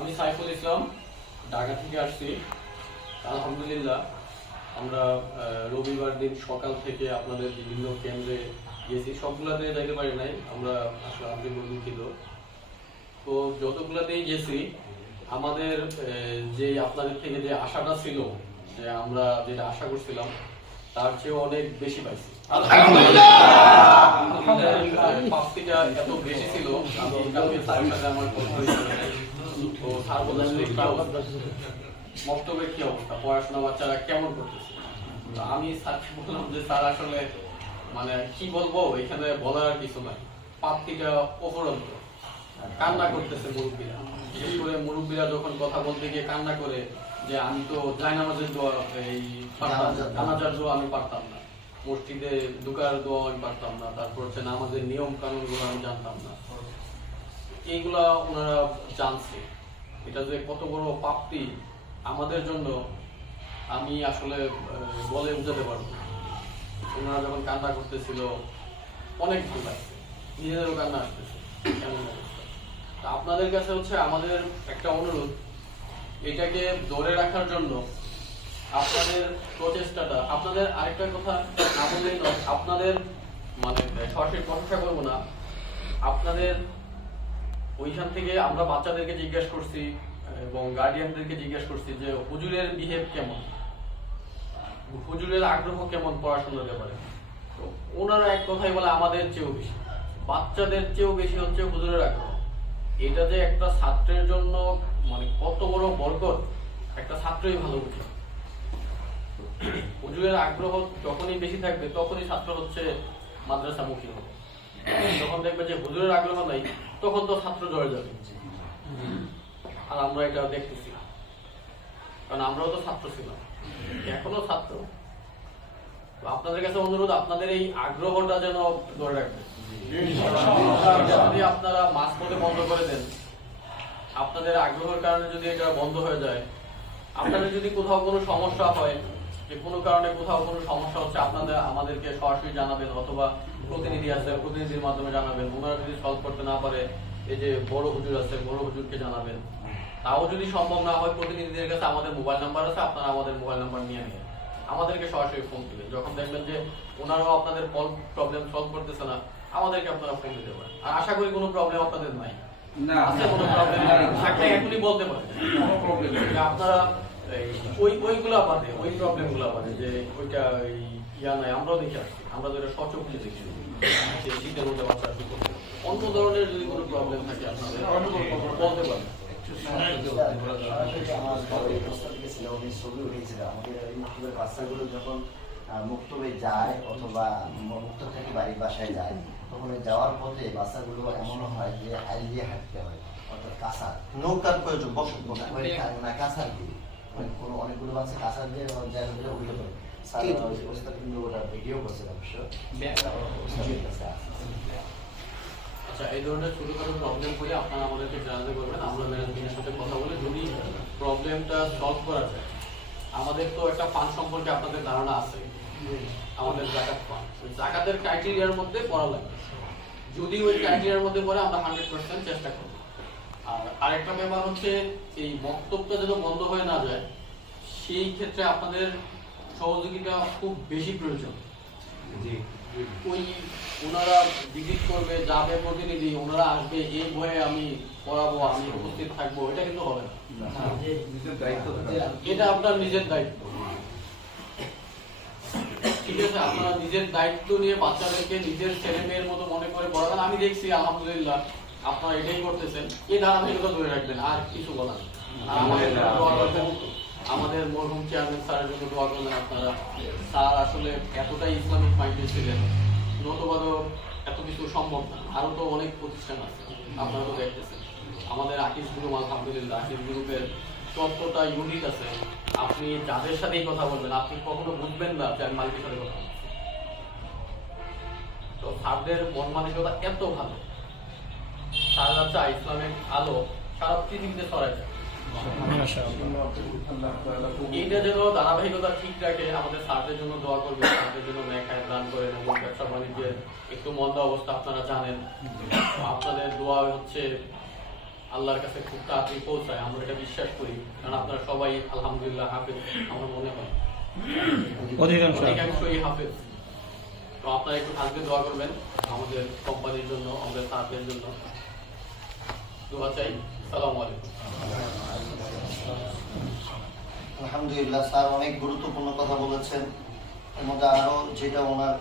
আমি সাইফুল ইসলাম ঢাকা থেকে আসছি। আলহামদুলিল্লাহ আমরা রবিবার দিন সকাল থেকে আপনাদের বিভিন্ন কেন্দ্রে গেছি। সবগুলাতে যাইতে পারি নাই আমরা আসলে আন্তরিক দুঃখিত। তো যতগুলাতেই গেছি আমাদের যে আপনাদের থেকে যে আশাটা ছিল যে আমরা যেটা আশা করছিলাম তার চেয়ে অনেক বেশি পাইছি। পাঁচটিটা এত বেশি ছিল আমি কালকে আমার বললেন যে কি অবস্থা মক্তবের কি অবস্থা? পড়াশোনা বাচ্চারা কেমন করতেছে? আমি স্যারকে বললাম যে স্যার আসলে মানে কি বলব এখানে বলার আর কিছু নাই। অপরন্ত কান্না করতেছে মুরব্বীরা। বিশেষ করে মুরব্বীরা যখন কথা বলতে গিয়ে কান্না করে যে আমি তো জায়নামাজের দোয়া এই জানাজার দোয়া। আমি পারতাম না। মসজিদে দুকার দোয়া আমি পারতাম না। তারপর হচ্ছে নামাজের নিয়ম কানুনগুলো আমি জানতাম না। এইগুলা ওনারা জানছে। এটা যে কত বড় প্রাপ্তি আমাদের জন্য আমি আসলে বলে বোঝাতে পারব ওনারা যখন কান্না করতেছিল অনেক ভুল লাগছে নিজেদেরও কান্না আসতেছে তা আপনাদের কাছে হচ্ছে আমাদের একটা অনুরোধ এটাকে ধরে রাখার জন্য আপনাদের প্রচেষ্টাটা আপনাদের আরেকটা কথা আমাদের নয়, আপনাদের মানে সরাসরি প্রশংসা করব না আপনাদের ওইখান থেকে আমরা বাচ্চাদেরকে জিজ্ঞেস করছি, এবং গার্ডিয়ানদেরকে জিজ্ঞেস করছি যে, হুজুরের বিহেভ কেমন? হুজুরের আগ্রহ কেমন পড়াশোনার ব্যাপারে? তো ওনারা এক কথাই বলে, আমাদের চেয়েও বেশি। বাচ্চাদের চেয়েও বেশি হচ্ছে হুজুরের আগ্রহ। এটা যে একটা ছাত্রের জন্য মানে কত বড় বরকত, একটা ছাত্রই ভালো বুঝে। হুজুরের আগ্রহ যখনই বেশি থাকবে, তখনই ছাত্র হচ্ছে মাদ্রাসামুখী হবে। যখন দেখবে যে হুজুরের আগ্রহ নাই তখন তো ছাত্র জয় যাবে আর আমরা এটা দেখতেছি কারণ আমরাও তো ছাত্র ছিলাম। এখনও ছাত্র। আপনাদের কাছে অনুরোধ, আপনাদের এই আগ্রহটা যেন ধরে রাখবেন। যদি আপনারা মাঝ পথে বন্ধ করে দেন, আপনাদের আগ্রহের কারণে যদি এটা বন্ধ হয়ে যায়, আপনাদের যদি কোথাও কোনো সমস্যা হয় যে কোনো কারণে কোথাও কোনো সমস্যা হচ্ছে আপনাদের আমাদেরকে সরাসরি জানাবেন অথবা প্রতিনিধি আছে প্রতিনিধির মাধ্যমে জানাবেন। ওনারা যদি সলভ করতে না পারে এই যে বড় হুজুর আছে বড় হুজুরকে জানাবেন। তাও যদি সম্ভব না হয় প্রতিনিধিদের কাছে আমাদের মোবাইল নাম্বার আছে আপনারা আমাদের মোবাইল নাম্বার নিয়ে নিন আমাদেরকে সরাসরি ফোন দিবেন। যখন দেখবেন যে ওনারাও আপনাদের কল প্রবলেম সলভ করতেছে না আমাদেরকে আপনারা ফোন দিতে পারেন। আর আশা করি কোনো প্রবলেম আপনাদের নাই। না আছে কোনো প্রবলেম থাকলে এখনই বলতে পারেন। কোনো প্রবলেম নেই। যে আপনারা ওই ওইগুলা বাদে ওই প্রবলেমগুলা বাদে যে ওইটা ইয়া নাই আমরাও দেখে আসছি। আমরা তো সচক্ষে দেখি। যে শীতের মধ্যে বাচ্চা করছে অন্য ধরনের যদি কোনো প্রবলেম থাকে আপনাদের বলতে পারেন বাচ্চাগুলো যখন মুক্তবে যায় অথবা মুক্ত থেকে বাড়ির বাসায় যায় তখন যাওয়ার পথে বাচ্চাগুলো এমনও হয় যে আইল দিয়ে হাঁটতে হয় অর্থাৎ কাঁসার নৌকার প্রয়োজন ওই কা- না কাঁসার দিয়ে। কোনো অনেকগুলো বাচ্চা কাঁসার দিয়ে জায়গা দিয়ে। উঠে পড়ে স্যার ওস্তাদ কিন্তু ওটা ভিডিও করছে অবশ্য। আছে। আচ্ছা এই ধরনের ছোটখাটো প্রবলেম হলে আপনারা আমাদেরকে জানাতে করবেন আমরা ম্যানেজমেন্টের সাথে কথা বলে যদি প্রবলেমটা সলভ করা যায়। আমাদের তো একটা ফান্ড সম্পর্কে আপনাদের ধারণা আছে। আমাদের জাকাত ফান্ড ওই জাকাতের ক্রাইটেরিয়ার মধ্যে পড়া লাগবে। যদি ওই ক্রাইটেরিয়ার মধ্যে পড়ে আমরা হান্ড্রেড পার্সেন্ট চেষ্টা করব। আর আরেকটা ব্যাপার হচ্ছে এই বক্তব্যটা যেন বন্ধ হয়ে না যায় সেই ক্ষেত্রে আপনাদের সহযোগিতা খুব বেশি প্রয়োজন। ওই ওনারা ভিজিট করবে যাবে প্রতিনিধি ওনারা আসবে এই ভয়ে আমি পড়াবো আমি উপস্থিত থাকব এটা কিন্তু হবে না। এটা আপনার নিজের দায়িত্ব। ঠিক আছে আপনারা নিজের দায়িত্ব নিয়ে বাচ্চাদেরকে নিজের ছেলে মেয়ের মতো মনে করে পড়াবেন। আমি দেখছি আলহামদুলিল্লাহ। আপনারা এটাই করতেছেন এই ধারাবাহিকতা ধরে রাখবেন আর কিছু বলার আমাদের মরহুম চেয়ারম্যান স্যারের জন্য দোয়া আপনারা। স্যার আসলে এতটাই ইসলামিক মাইন্ডেড ছিলেন এত কিছু সম্ভব না। তো অনেক প্রতিষ্ঠান আছে আপনারা তো দেখতেছেন। আমাদের আকিস গ্রুপ আলহামদুলিল্লাহ আকিস গ্রুপের তত্ত্বটা ইউনিক আছে। আপনি যাদের সাথেই কথা বলবেন আপনি কখনো বুঝবেন না যে আমি মালিকের সাথে কথা। তো স্যারদের মন মানসিকতা এত ভালো যারা চায় ইসলামের আলো সারা পৃথিবীতে ছড়ায় যায়। আপনারা কাছে খুব তাড়াতাড়ি পৌঁছায় আমরা এটা বিশ্বাস করি কারণ আপনারা সবাই আলহামদুলিল্লাহ হাফেজ আমার মনে হয়। অধিকাংশই হাফেজ। তো আপনারা একটু হালকা দোয়া করবেন আমাদের কোম্পানির জন্য আমাদের স্যারদের জন্য। আলহামদুলিল্লাহ স্যার অনেক গুরুত্বপূর্ণ কথা বলেছেন। এর মধ্যে আরও যেটা ওনার